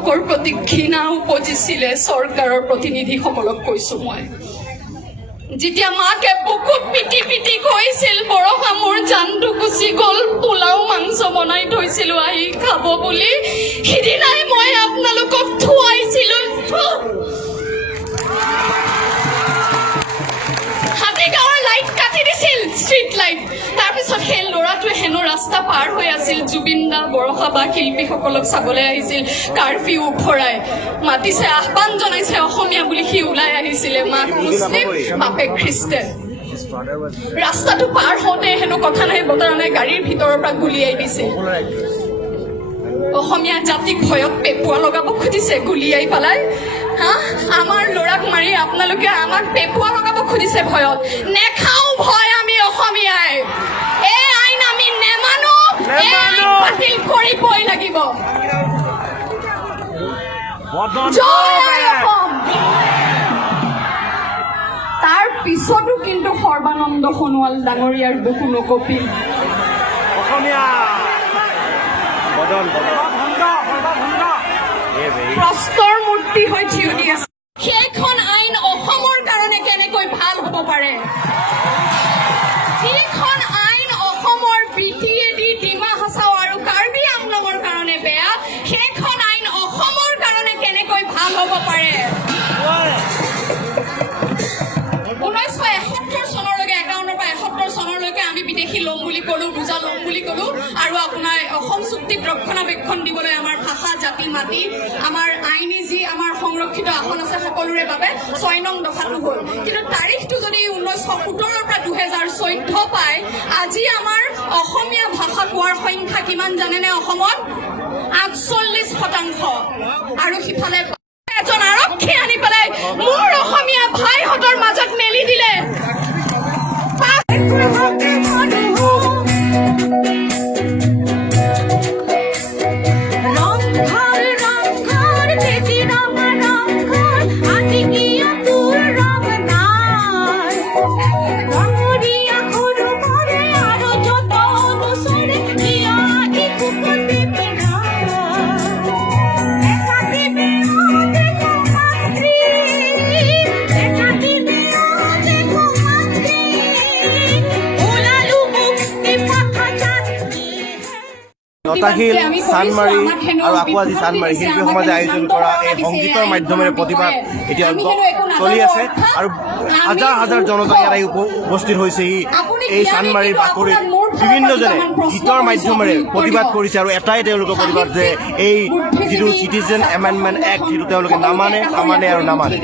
তেওঁলোকৰ প্ৰতি ঘৃণা উপজিছিলে চৰকাৰৰ প্ৰতিনিধিসকলক কৈছো মই যেতিয়া মাকে বুকুত পিটি পিটি কৈছিল বৰষা মোৰ জানটো গুচি গ'ল পোলাও মাংস বনাই থৈছিলো আহি খাব বুলি সিদিনাই মই আপোনালোকক থুৱাইছিলো হাতীগাঁৱৰ লাইট কাটি দিছিল ষ্ট্ৰীট লাইট তাৰপিছত সেই ল'ৰাটোৱে হেনো ৰাস্তা পাৰ হৈ আছিল জুবিন দা বৰষা বা শিল্পীসকলক চাবলৈ আহিছিল কাৰফিউ ভৰাই মাতিছে আহ্বান জনাইছে অসমীয়া বুলি সি ওলাই আহিছিলে মাক মুছলিম বাপেক খ্ৰীষ্টান ৰাস্তাটো পাৰ হওঁতে হেনো কথা নাই বতৰা নাই গাড়ীৰ ভিতৰৰ পৰা গুলিয়াই দিছে অসমীয়া জাতিক ভয়ত পেপুৱা লগাব খুজিছে গুলিয়াই পেলাই আমাৰ ল'ৰাক মাৰি আপোনালোকে আমাক পেপুৱা লগাব খুজিছে ভয়ত নেখাও ভয় আমি অসমীয়াই এই আইন আমি নেমানো বাতিল কৰিবই লাগিব জয় অসম তাৰ পিছতো কিন্তু সৰ্বানন্দ সোণোৱাল ডাঙৰীয়াৰ বুকু নকপিল অসমীয়া প্ৰস্তৰ মূৰ্তি হৈ থিয় দি আছে সেইখন আইন অসমৰ কাৰণে কেনেকৈ ভাল হ'ব পাৰে যিখন আইন অসমৰ বিটিএডি ডিমা হাছাও আৰু কাৰ্বি আংলঙৰ কাৰণে বেয়া সেইখন আইন অসমৰ কাৰণে কেনেকৈ ভাল হ'ব পাৰে 1971 চনলৈকে 51 পৰা 71 চনলৈকে আমি বিদেশী ল'ম বুলি ক'লো বুজা ল'ম বুলি ক'লো আৰু আপোনাৰ অসম চুক্তিত ৰক্ষণাবেক্ষণ দিবলৈ আমাৰ ভাষা জাতি মাটি আমাৰ আইনী যি আমাৰ সংৰক্ষিত আসন আছে সকলোৰে বাবে 6 নং দফাটো হ'ল কিন্তু তাৰিখটো যদি 1917 পৰা 2014 পায় আজি আমাৰ অসমীয়া ভাষা কোৱাৰ সংখ্যা কিমান জানেনে অসমত 48% আৰু সিফালে এজন আৰক্ষী আনি পেলাই মোৰ অসমীয়া ভাইহঁতৰ মাজত মেলি দিলে লতাশিল চানমাৰী আৰু আকৌ আজি চানমাৰী শিল্পী সমাজে আয়োজন কৰা এই সংগীতৰ মাধ্যমেৰে প্ৰতিবাদ এতিয়া চলি আছে আৰু হাজাৰ হাজাৰ জনতা ইয়াত আহি উপস্থিত হৈছেহি এই চানমাৰীৰ বাকৰিত বিভিন্নজনে গীতৰ মাধ্যমেৰে প্ৰতিবাদ কৰিছে আৰু এটাই তেওঁলোকৰ প্ৰতিবাদ যে এই যিটো চিটিজেন এমেণ্ডমেণ্ট এক্ট সেইটো তেওঁলোকে নামানে আৰু নামানে